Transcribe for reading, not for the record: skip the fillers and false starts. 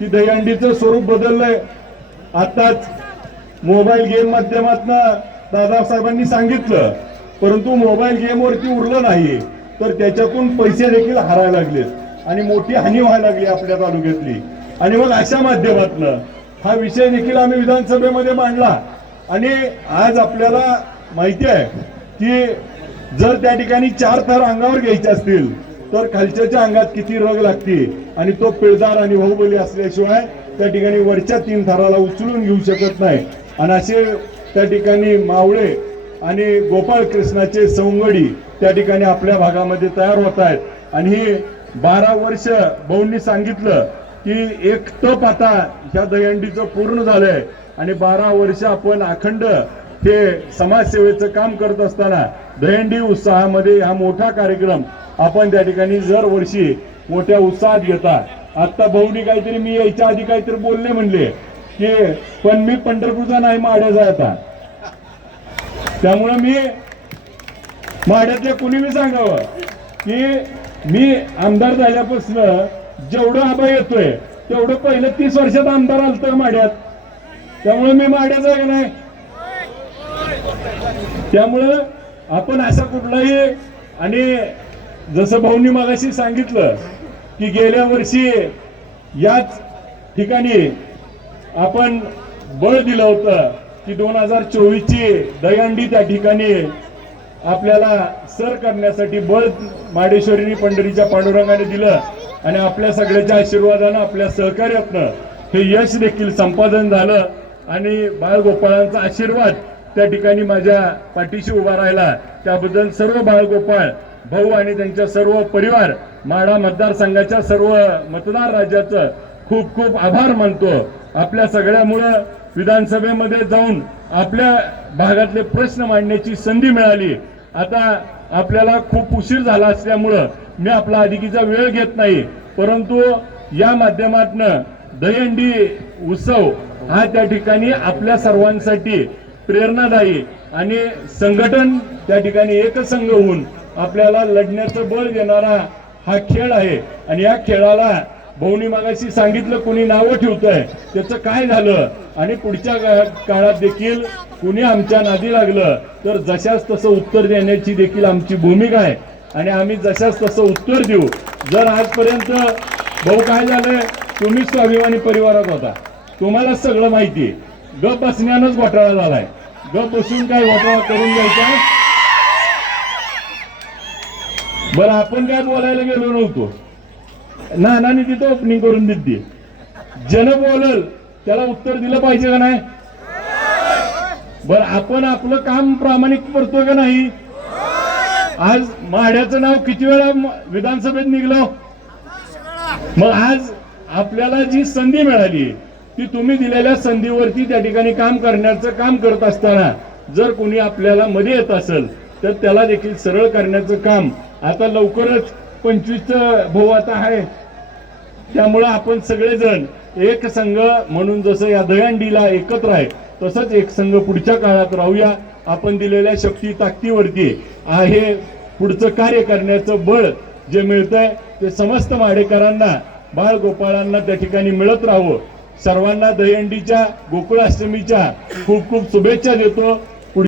की दहीहंडीचं स्वरूप बदललंय. आताच मोबाईल गेम माध्यमातून दादासाहेबांनी सांगितलं, परंतु मोबाईल गेमवरती उरलं नाही तर त्याच्यातून पैसे देखील हरायला लागलेत आणि मोठी हानी व्हायला लागली आपल्या तालुक्यातली. आणि मग अशा माध्यमातून हा विषय देखील आम्ही विधानसभेमध्ये मांडला. आणि आज आपल्याला माहिती आहे की जर त्या ठिकाणी 4 थर अंगावर घ्यायचे असतील तर खालच्याच्या अंगात किती रग लागते आणि तो पिळदार आणि बाहुबली असल्याशिवाय त्या ठिकाणी वरच्या 3 थराला उचलून घेऊ शकत नाही. आणि असे त्या ठिकाणी मावळे आणि गोपाळ कृष्णाचे सवंगडी त्या ठिकाणी आपल्या भागामध्ये तयार होत आहेत. आणि ही 12 वर्ष भाऊंनी सांगितलं की एक तप आता ह्या दहीहंडीचं पूर्ण झालंय आणि 12 वर्ष आपण अखंड हे समाजसेवेचं काम करत असताना दहीहंडी उत्साहामध्ये हा मोठा कार्यक्रम आपण त्या ठिकाणी दरवर्षी मोठ्या उत्साहात घेता. आता भाऊनी काहीतरी मी यायच्या आधी काहीतरी बोलणे म्हणले की पण मी पंढरपूरचा नाही माड्याचा आता, त्यामुळे मी माड्यातल्या कुणी मी सांगावं की मी आमदार झाल्यापासून जेवढं आबा येतोय तेवढं पहिलं 30 वर्षात आमदार आलतं माड्यात, त्यामुळे मी माड्याचा आहे का नाही. त्यामुळं आपण असा कुठलाही, आणि जसं भाऊंनी मगाशी सांगितलं की गेल्या वर्षी याच ठिकाणी आपण बळ दिलं होतं की 2024 ची दहीहंडी त्या ठिकाणी आपल्याला सर करण्यासाठी बळ माडेश्वरीने पंढरीच्या पांडुरंगाने दिलं. आणि आपल्या सगळ्याच्या आशीर्वादानं आपल्या सहकार्यातनं हे यश देखील संपादन झालं. आणि बाळगोपाळांचा आशीर्वाद त्या ठिकाणी माझ्या पाठीशी उभा राहिला, त्याबद्दल सर्व बाळगोपाळ भाऊ आणि त्यांच्या सर्व परिवार, माढा मतदारसंघाच्या सर्व मतदार राज्याचं खूप खूप आभार मानतो. आपल्या सगळ्यामुळं विधानसभेमध्ये जाऊन आपल्या भागातले प्रश्न मांडण्याची संधी मिळाली. आता आपल्याला खूप उशीर झाला असल्यामुळं मी आपला अधिकीचा वेळ घेत नाही, परंतु या माध्यमातून दहीहंडी उत्सव हा त्या ठिकाणी आपल्या सर्वांसाठी प्रेरणादायी आणि संघटन त्या ठिकाणी एकसंघ होऊन आपल्याला लढण्याचं बळ देणारा हा खेळ आहे. आणि या खेळाला भाऊनी मागाशी सांगितलं कोणी नावं ठेवतंय त्याचं काय झालं, आणि पुढच्या काळात देखील कुणी आमच्या नादी लागलं तर जशाच तसं उत्तर देण्याची देखील आमची भूमिका आहे आणि आम्ही जशाच तसं उत्तर देऊ. जर आजपर्यंत भाऊ काय झालंय, तुम्ही स्वाभिमानी परिवारात होता, तुम्हाला सगळं माहिती, गप बसण्यानंच घोटाळा झालाय. गप बसून काय घोटाळा करून घ्यायचा. बरं आपण काय बोलायला गेलो नव्हतो, नानाने तिथं ओपनिंग करून दिली. जन बोलल त्याला उत्तर दिलं पाहिजे का नाही. बरं आपण आपलं काम प्रामाणिक करतोय का नाही. आज माढ्याचं नाव किती वेळा विधानसभेत निघलं. मग आज आपल्याला जी संधी मिळाली ती तुम्ही दिलेल्या संधीवरती त्या ठिकाणी काम करण्याचं काम करत असताना जर कोणी आपल्याला मध्ये येत असेल तर त्याला देखील सरळ करण्याचं काम आता लवकरच 25 भाऊ आता आहे. त्यामुळं आपण सगळेजण एक संघ म्हणून जसं या दहीहंडीला एकत्र आहे तसंच एक संघ पुढच्या काळात राहूया. आपण दिलेल्या शक्ती ताकदीवरती आहे पुढचं कार्य करण्याचं बळ जे मिळतंय ते समस्त माडेकरांना बाळगोपाळांना त्या ठिकाणी मिळत राहावं. सर्वांना दहीहंडीच्या गोकुळाष्टमीच्या खूप खूप शुभेच्छा देतो.